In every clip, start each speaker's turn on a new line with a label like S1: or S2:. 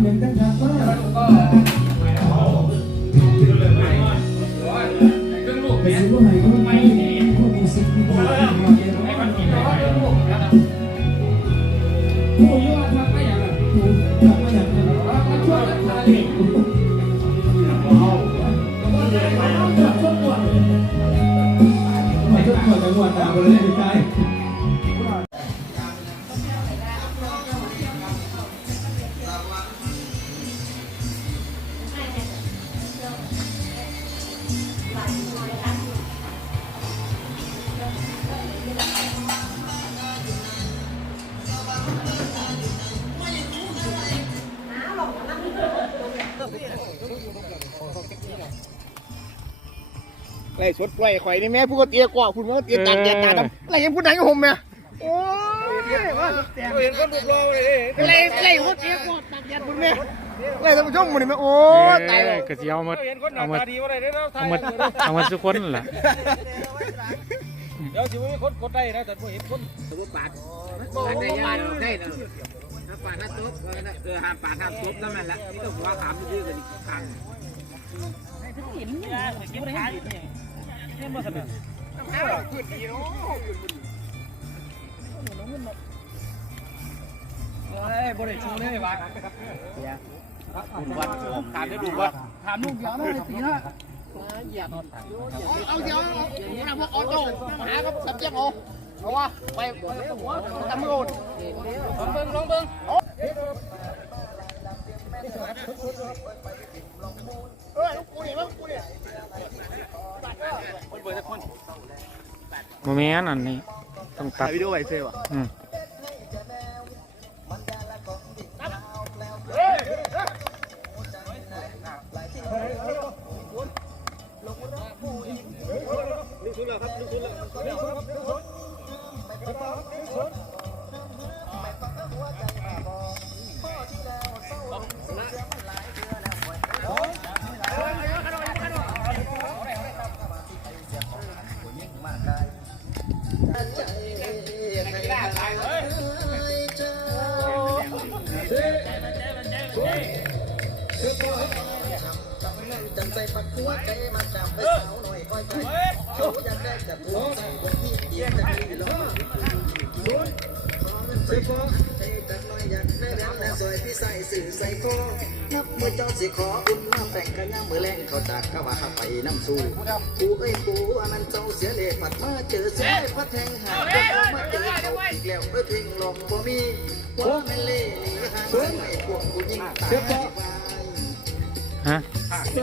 S1: เห็นกันชัดมาก
S2: ก็เครื่องลูก
S1: เป็น
S2: เนี่ย
S1: สิ่งที่ให้ก็ไม่พวกมีสิ่งที่ดีที่ดี
S2: ไอ้คนกินก็เครื่องลูกนะครับผู้ยั่วทำไม่อย่างนั้น
S1: ทำมาอย่างนั้น
S2: มาช่วยกันเลย
S1: ไม่ทุกคนจังหวัดต่างประเทศใจ
S3: ไรสดไว้ข่อยนี่แม่ผู้ก็เตี้ยกว่าคุณมันก็เตี้ยจัดเตี้ยตาดำไรยังพูดไหนกับผมแม่โอ้ยว่าเห็นคนรูปรอเลยไรไรผู้เตี้ยกว่าตัดยัดคุณแม่ไรท่านผู้ชมมันนี่แม่โอ้ตายเลย
S4: ก็สิเอาหมด
S2: เห็นคนหน้า
S4: เอาหมด
S2: ตาดีว่าไรเนี่ยเรา
S4: เอาหมดเอาหมดทุกคนนั่นแหละ
S2: เดี๋ยวสิว่ามีคนกดได้นะแต่พอเห็นคน
S3: ปาดได้ยังได้นะถ้าปาดถ้าตุ๊บเออห้ามปาดห้ามตุ๊บนั่นแหละนี่ต้องหัวขามยืดกันอีกครั้ง
S2: โอ้ยบริชูเลยว่ะ
S3: วัดถามได้ดูว่า
S2: ถามลูกเดียวเลยสีนะ
S3: เอาเดี๋ยวเอาพวกออโต้มาหาครับสับเจียงโอเอาว่าไปทำมือโอน
S2: ลองเบิ้งลองเบิ้ง
S3: เออลูกกูนี่มั้งกูนี่
S4: โมเมนต์อันนี้ ต้องตั
S3: ถ่า
S4: ด
S3: ยวิดีโอไว้เซลอะ
S4: อืม
S5: จับใส่ปักหัวใจมาจับไปสาวหน่อยก้อยก้อยเขาอยากได้จับหัวใส่คนที่เกียร์จะมีล้อศูนย์สิบสองใจจับหน่อยอยากได้แล้วแต่สวยพี่ใส่สื่อใส่คอนับมือเจ้าสิขออุ่นมาแฝงกันย่างมือแรงเขาจากกะว่าไปน้ำสู้กูเอ้ยกูว่ามันเจ้าเสียเล่ปัดมาเจอเสียพัดแทงหามาเจอเขาอีกแล้วเอ้ยเพ่งหลอกบ่มีว่ามันเล่หนีห่างไม่พวกกูยิ่งตายะ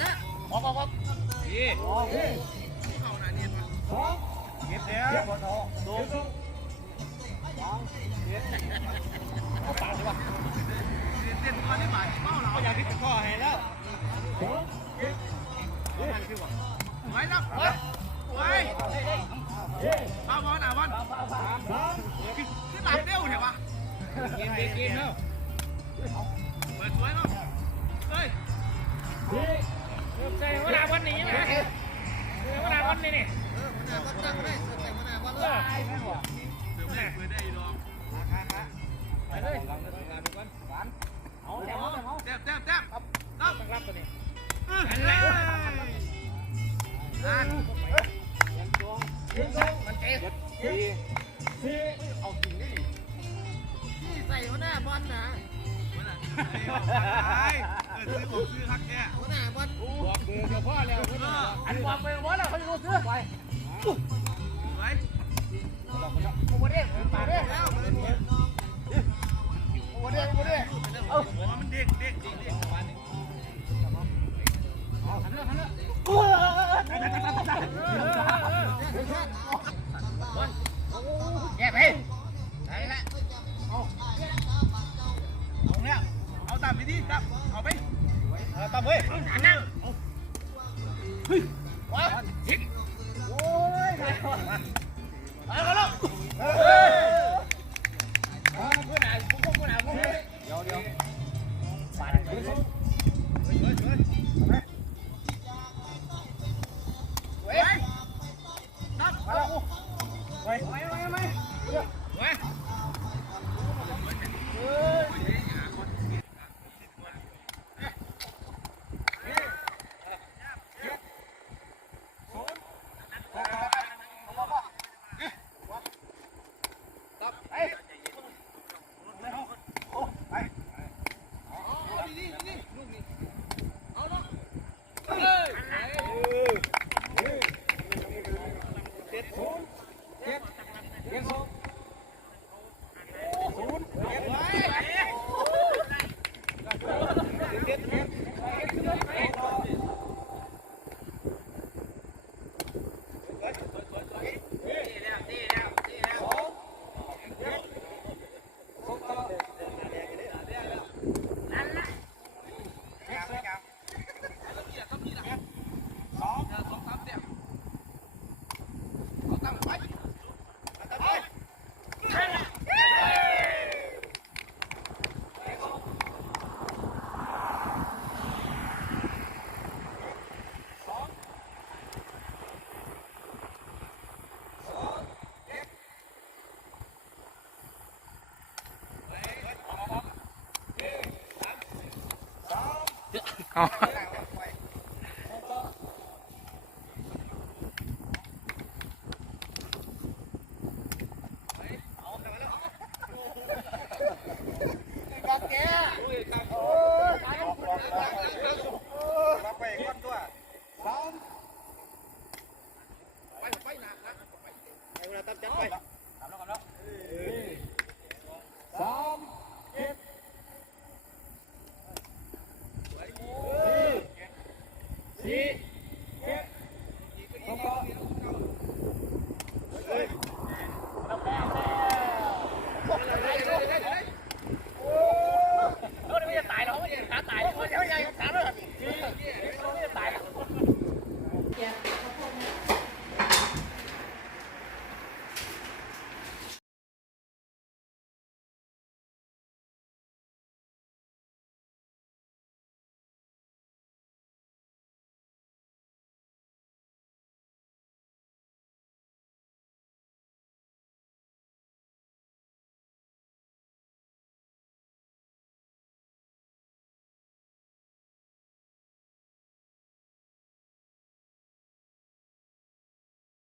S2: นี่เข้าหน้านี่มาเก็บแล้วดนเอาปากดีกว่าเต้นตัวนี้หมายเมาเราอยากที่จะข้อให้แล้วไว้แล้วไว้เอาบอลอะบอลที่หลังเร็วเถอวะ
S4: เกมเกมแล้ว
S2: เปิดสวยเนาะเใส่เวลาวันนี้นะ
S3: ใส่เลวลาวันนี้นี่อเต็มเต็มเต็มต้
S2: องรับตัวนี้อะไรนตัวยันตัวมันเจ็บเจ็บเอาจริง
S3: ดิที่ใส่หัวหน้าบ
S2: อลนะ
S3: หัวหน้า เพิ่นน่ะอั
S2: นบอกไปว่าเราเขาจะรู้
S3: ซื้อไป
S2: ไว้โอ้โหเด้มาเด้แล้วโอ้โห ตามไปดิจับเอาไป
S3: เออตามเว้ย
S2: อันนั้น
S3: ว้า
S2: ทิ้ง
S3: โอ้ยมา
S2: เอาแล้ว
S3: เออเอาเพื่อนไหนผมก็เพื่อนไหนผมเลยเดี๋ยวเดี๋ยวปา เอา